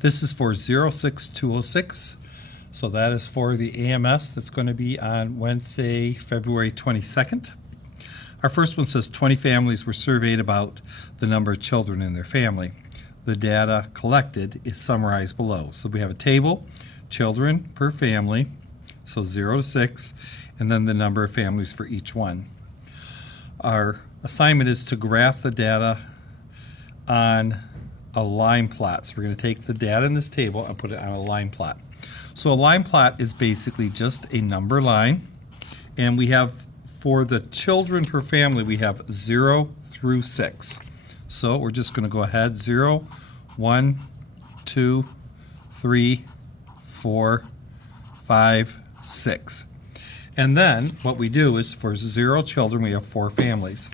This is for 06206. So that is for the AMS that's going to be on Wednesday, February 22nd. Our first one says 20 families were surveyed about the number of children in their family. The data collected is summarized below. So we have a table, children per family, so 0 to 6, and then the number of families for each one. Our assignment is to graph the data on a line plot. So we're going to take the data in this table and put it on a line plot. So a line plot is basically just a number line, and we have, for the children per family, we have 0 through 6. So we're just going to go ahead, 0, 1, 2, 3, 4, 5, 6. And then what we do is for 0 children, we have 4 families.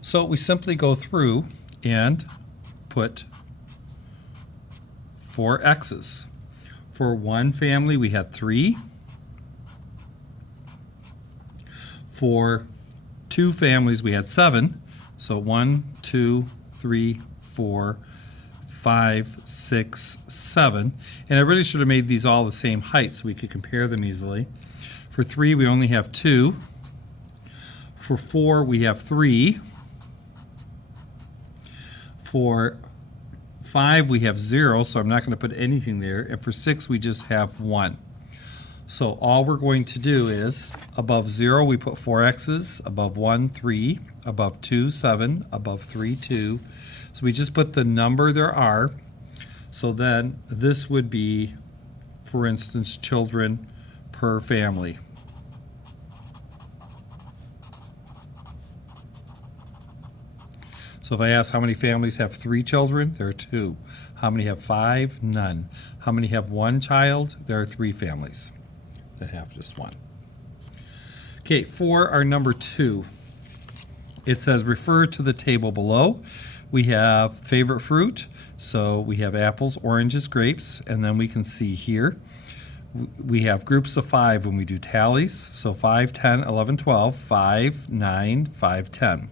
So we simply go through and put 4 X's. For 1 family, we had 3. For 2 families, we had 7. So 1, 2, 3, 4, 5, 6, 7. And I really should have made these all the same height so we could compare them easily. For 3, we only have 2. For 4, we have 3. For 5, we have 0, so I'm not going to put anything there. And for 6, we just have 1. So all we're going to do is, above 0, we put 4 X's, above 1, 3, above 2, 7, above 3, 2. So we just put the number there are. So then this would be, for instance, children per family. So if I ask how many families have 3 children, there are 2. How many have 5? None. How many have 1 child? There are 3 families that have just 1. Okay, for our number 2, it says refer to the table below. We have favorite fruit, so we have apples, oranges, grapes, and then we can see here we have groups of 5 when we do tallies, so 5, 10, 11, 12, 5, 9, 5, 10.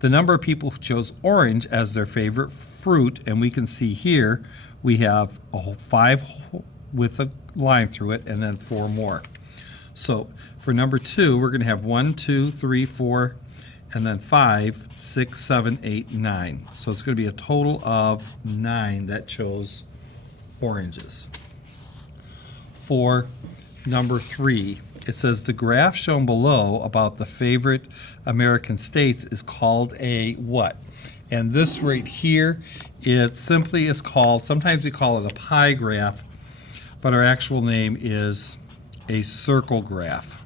The number of people who chose orange as their favorite fruit, and we can see here we have a whole 5 with a line through it and then 4 more. So for number 2, we're going to have 1, 2, 3, 4, and then 5, 6, 7, 8, 9. So it's going to be a total of 9 that chose oranges. For number 3, it says the graph shown below about the favorite American states is called a what? And this right here, it simply is called, sometimes we call it a pie graph, but our actual name is a circle graph.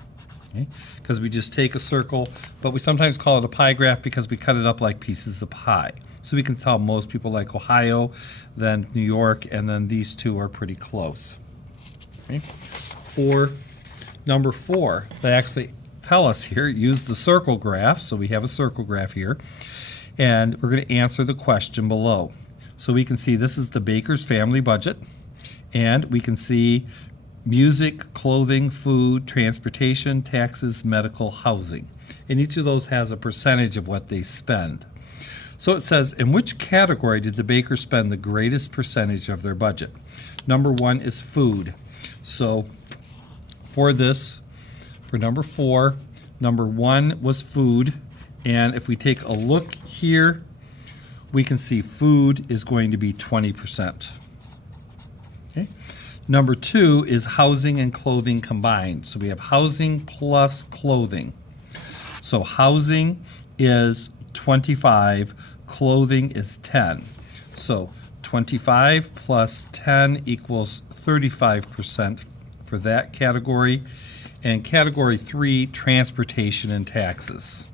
Okay? Because we just take a circle, but we sometimes call it a pie graph because we cut it up like pieces of pie. So we can tell most people like Ohio, then New York, and then these two are pretty close. Okay? For number 4, they actually tell us here, use the circle graph. So we have a circle graph here, and we're going to answer the question below. So we can see this is the baker's family budget, and we can see music, clothing, food, transportation, taxes, medical, housing. And each of those has a percentage of what they spend. So it says, in which category did the baker spend the greatest percentage of their budget? Number 1 is food. So for this, for number 4, number 1 was food. And if we take a look here, we can see food is going to be 20%. Okay. Number 2 is housing and clothing combined. So we have housing plus clothing. So housing is 25, clothing is 10. So 25 plus 10 equals 35% for that category. And category 3, transportation and taxes.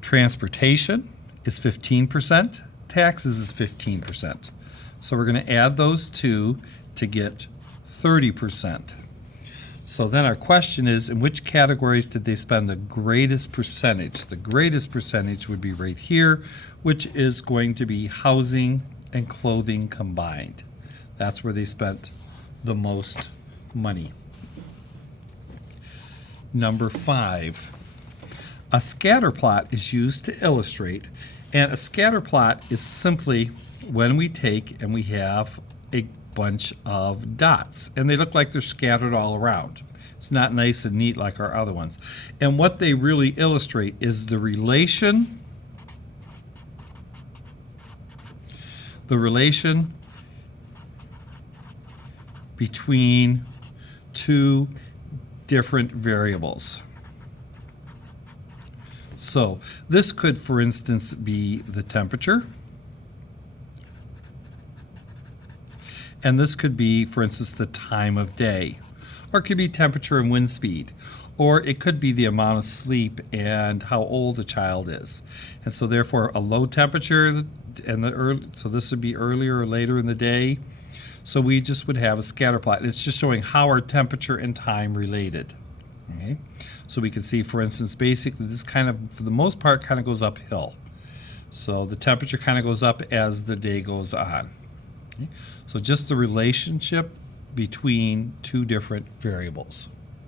Transportation is 15%, taxes is 15%. So we're going to add those two to get 30%. So then our question is, in which categories did they spend the greatest percentage? The greatest percentage would be right here, which is going to be housing and clothing combined. That's where they spent the most money. Number 5. A scatter plot is used to illustrate And a scatter plot is simply when we take and we have a bunch of dots, and they look like they're scattered all around. It's not nice and neat like our other ones. And what they really illustrate is the relation between two different variables. So this could, for instance, be the temperature. And this could be, for instance, the time of day. Or it could be temperature and wind speed. Or it could be the amount of sleep and how old the child is. And so therefore a low temperature, and so this would be earlier or later in the day. So we just would have a scatter plot. It's just showing how are temperature and time related. Okay? So we can see, for instance, basically this kind of, for the most part, kind of goes uphill. So the temperature kind of goes up as the day goes on. Okay? So just the relationship between two different variables.